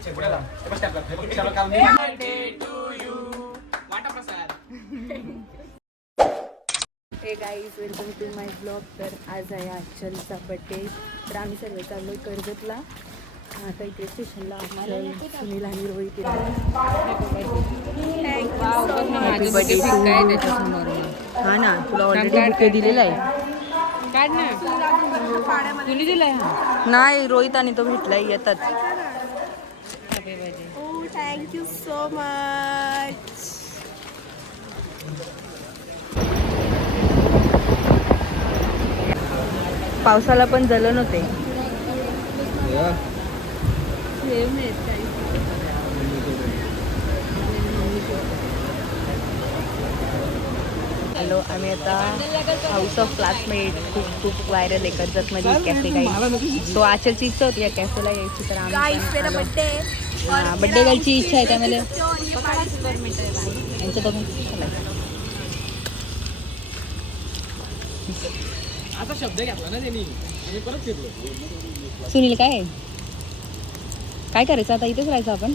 हे guys welcome to my blog. तर आज आहे आचलचा बड्डे. तर आम्ही सर्व चाललो कर्जतला. आता इथे स्टेशनला सुनील आणि रोहित हा ना तुला ऑलरेडी बुके दिलेला आहे. नाही रोहित आणि तो भेटलाय येतात. Thank you so much. पावसाला पण जलन होते. हॅलो, आम्ही आता हाऊस ऑफ क्लासमेट खूप व्हायरल आहे कर्जतमध्ये कॅफे काही. सो आचलची इच्छा होती या कॅफेला यायची. तर आम्ही बड्डे गर्लची इच्छा आहे त्यामध्ये यांचं बघून आता शब्द घेतला ना त्यांनी परत फिरलो. सुनील काय करायचं आता? इथेच राहायचं आपण.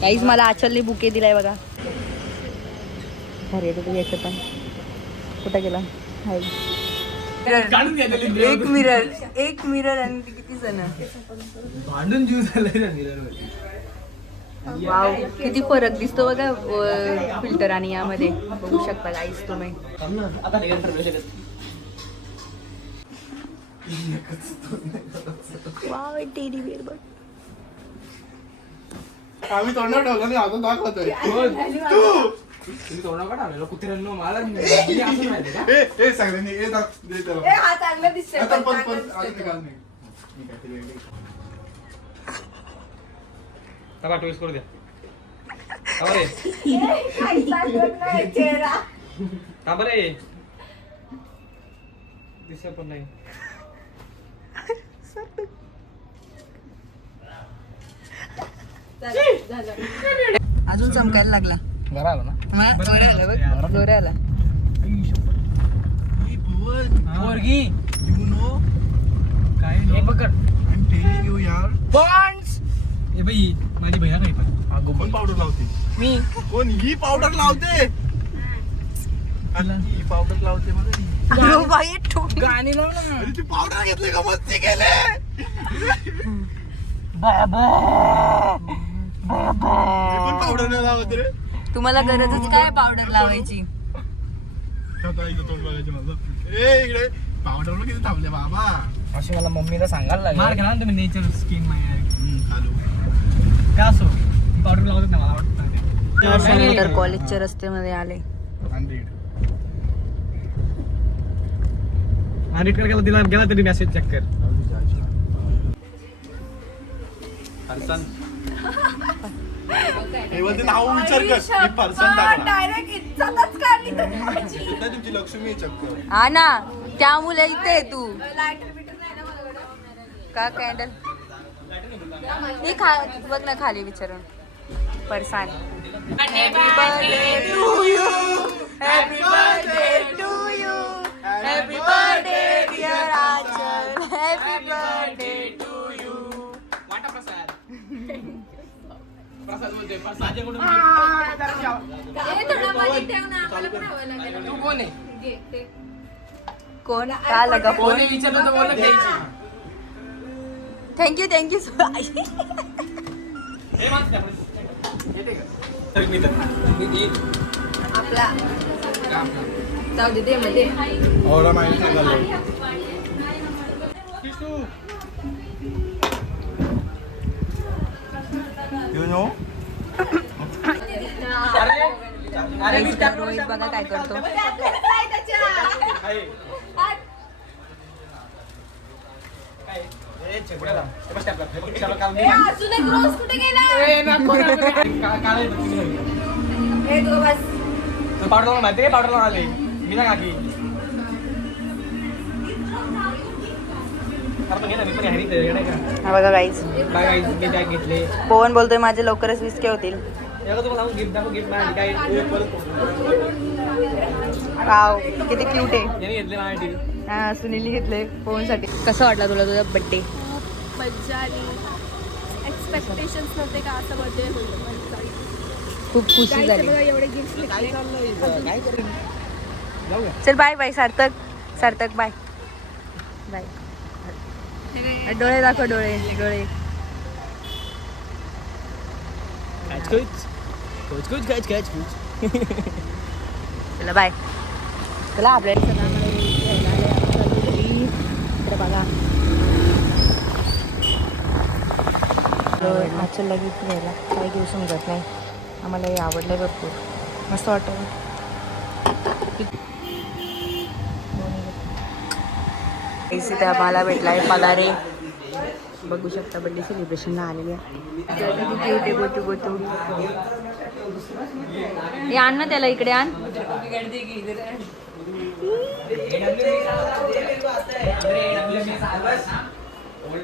काहीच मला आचलने बुके दिलाय बघा. अरे तू यायचं पण कुठं गेला? हाय एक मिरर आणि किती जण भांडून जीव झालाय मिरर. वाव, किती फरक दिसतो बघा फिल्टर आणि यामध्ये. बघू शकता गाईस तुम्ही. वाव, टेडी बिअर बघ. आम्ही तोंडावर ठेवलं नाही, अजून दाखवतोय. तुम्ही तोंडावर का ठेवलेलं? कुत्र्यांनो मला असं माहिती का? ए सगळ्यांनी ए दे त्याला. हा चांगला दिसतोय. आता पण अजून निकाल नाही. तबा ट्विस्ट करू द्या. रे दिसत पण नाही. अजून चमकायला लागला. बरं आलं ना? जोर आला. पोरगी यू नो काय नो पकड. आय एम टेलिंग यू यार बॉन्ड्स. ए बाई माझी भैया नाही पण कोण पावडर लावते? मी. कोण ही पावडर लावते? ही पावडर लावते मला. बाई गाणी लाव ना. ती पावडर घेतली का मस्ती केले. पण पावडर नाही लावत रे. तुम्हाला गरजच काय पावडर लावायची? इकडे पावडर किती थांबले बाबा. असे मला मम्मीला सांगायला लागले. मार घ्या ना तुम्ही नेचर स्किन काय असो पावडर लावत नाही मला वाटतं. नंतर कॉलेजच्या रस्त्यामध्ये आले. आणि गेला तिला गेला तरी मेसेज चेक कर. नाव विचार कर. तुमची लक्ष्मी चक्कर. हा ना, त्यामुळे इथे तू का कॅन्डल हे बघ ना खाली विचारून. परसान. Happy birthday to you. Happy birthday to you. Happy birthday dear Aachal. Happy birthday to you. वाटा प्रसाद. प्रसाद बोलते प्रसाद कडून. तू कोण आहे? कोण का लगा फोन विचारलं तर बोललं घ्यायची. Thank you so much. आपला जाऊ दे ते मध्ये. ओला माहिती सांगायला. You know. रोहित बघा काय करतो. पावडर माहिती पावडर आले मी ना काकी. हा बघा गाईज. घेतले. पवन बोलतोय माझे लवकरच 20 के होतील. वाव, किती क्यूट आहे. हा, सुनीलने घेतले पवनसाठी. कसं वाटला तुला तुझा बड्डे? मज्जा आली. एक्सपेक्टेशन्स नव्हते का असं बर्थडे होईल. खूप खुशी झाली. एवढे गिफ्ट चल बाय बाय सार्थक. सार्थक बाय बाय. डोळे दाखव, डोळे डोळे. चला बाय. चला आपल्याला बघा आजच्या लगेच घ्यायला काही घेऊ समजत नाही आम्हाला. हे आवडलं भरपूर, मस्त वाटतं. त्या मला भेटलाय पगारे. बघू शकता बर्थडे सेलिब्रेशनला आलेली आहे. गोटू गोटू हे आण ना त्याला इकडे आण.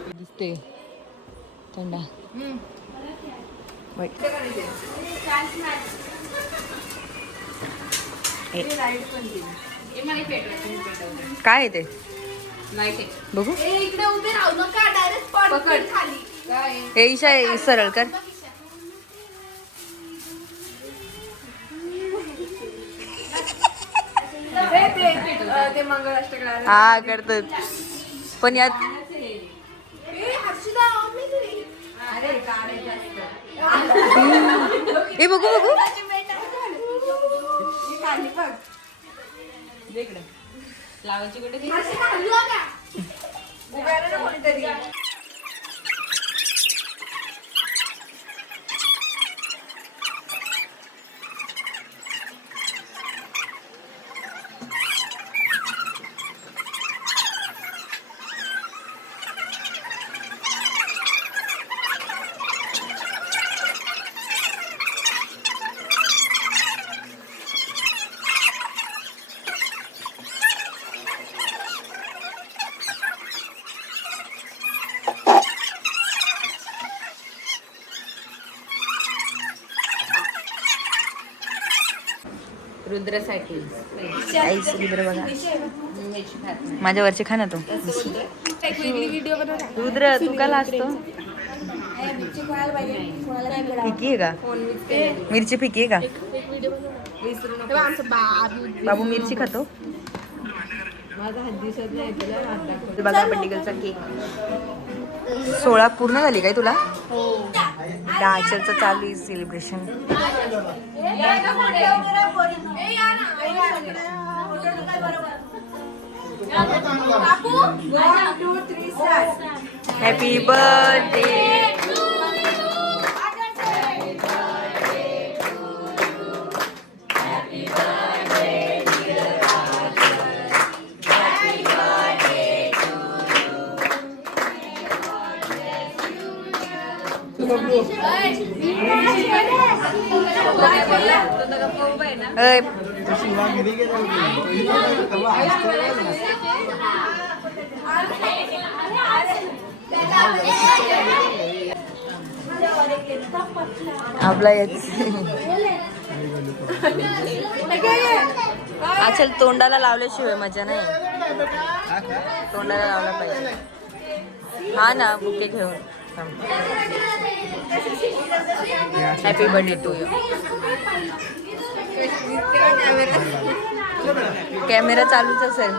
दिसते थंडा. काय आहे ते बघू. इकडे उभे राहू नका, डायरेक्ट पकड खाली. हे ईशा सरळ कर. ते मंगळाष्टकाला हा करतो पण यात हे बघू बघू. लावायची कुठे रुद्रासाठी. रुद्र बघा माझ्या वरचे खा ना तो. रुद्र तू का लाजतो? फिकी आहे का? मिरची फिकी आहे का? बाबू मिरची खातो. बघा बड्डिगलचा केक. 16 पूर्ण झाली काय तुला? डाचरचं चालू आहे सेलिब्रेशन. Happy birthday. आपला अच्छा तोंडाला लावल्याशिवाय मजा नाही. तोंडाला लावला पाहिजे. हा ना बुके घेऊन. Happy birthday to you. Camera चालूच असेल.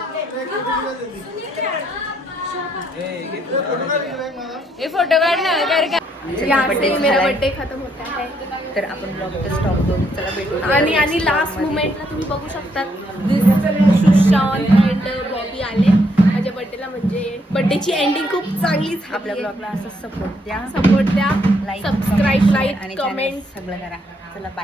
हे फोटो काढ ना. मेरा बर्थडे खत्म होता है. तर आपण ब्लॉग स्टॉप करू. चला भेटू. आणि लास्ट मोमेंटला तुम्ही बघू शकता सुशांत अँड बॉबी आले माझ्या बर्थडेला. म्हणजे बर्थडेची एंडिंग खूप चांगली झाली. आपल्या ब्लॉगला असं सपोर्ट द्या. लाईक सबस्क्राईब, लाईक, कमेंट सगळं करा. चला बाय.